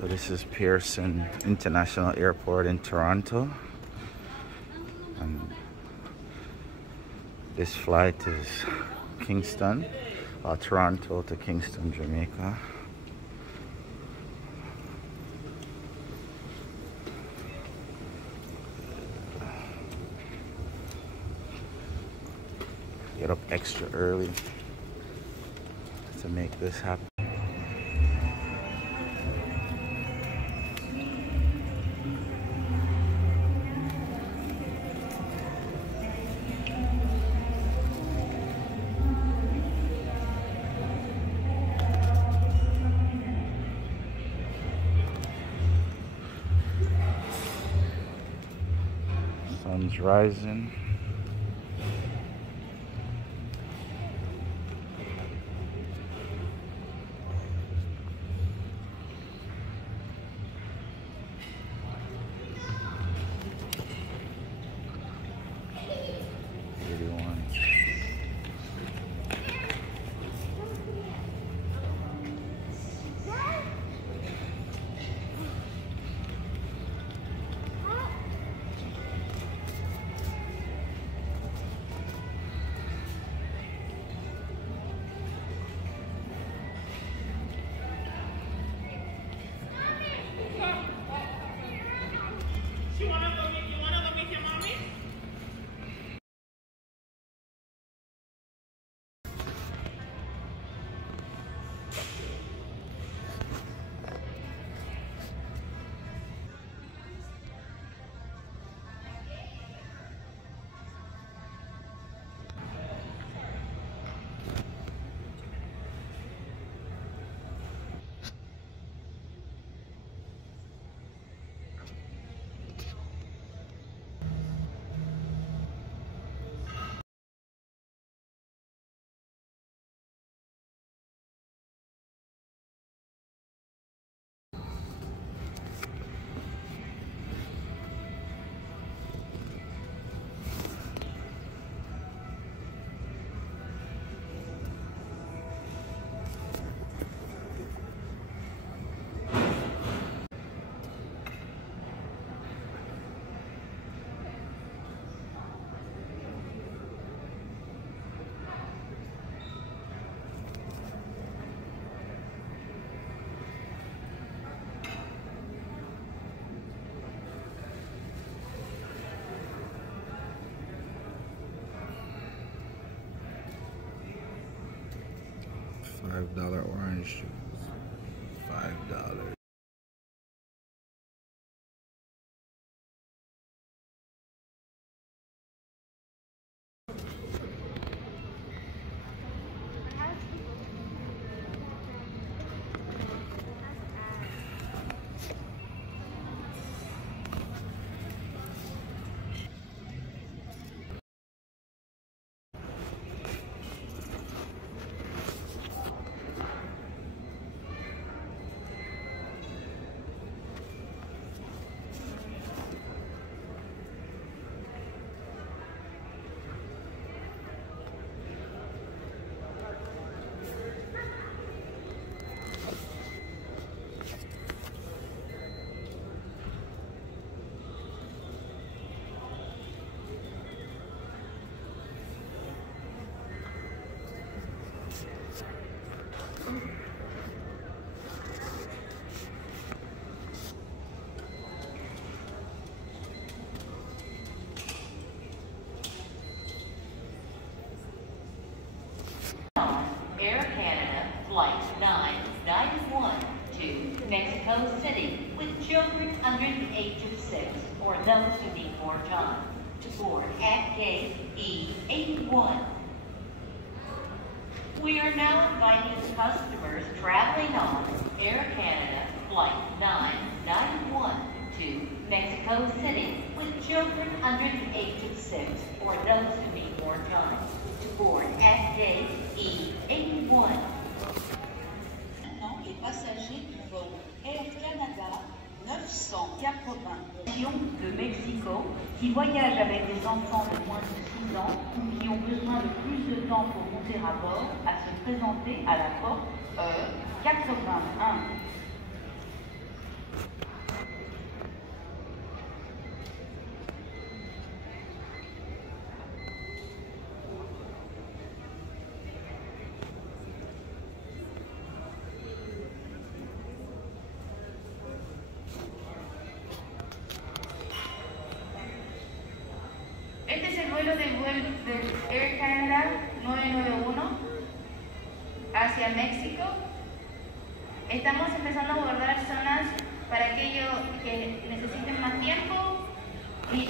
So this is Pearson International Airport in Toronto. And this flight is Kingston, or Toronto to Kingston, Jamaica. Get up extra early to make this happen. Sun's rising. $5 orange juice. $5. Mexico City with children under the age of 6 or those who need more time to board at gate E81. We are now inviting customers traveling on Air Canada Flight 991 to Mexico City with children under the age of 6 or those who need more time to board at gate E81. Maintenant, les passagers du vol Air Canada 980 de Mexico qui voyagent avec des enfants de moins de 6 ans ou qui ont besoin de plus de temps pour monter à bord à se présenter à la porte E81. Este es el vuelo del Air Canada 991 hacia México. Estamos empezando a abordar zonas para aquellos que necesiten más tiempo y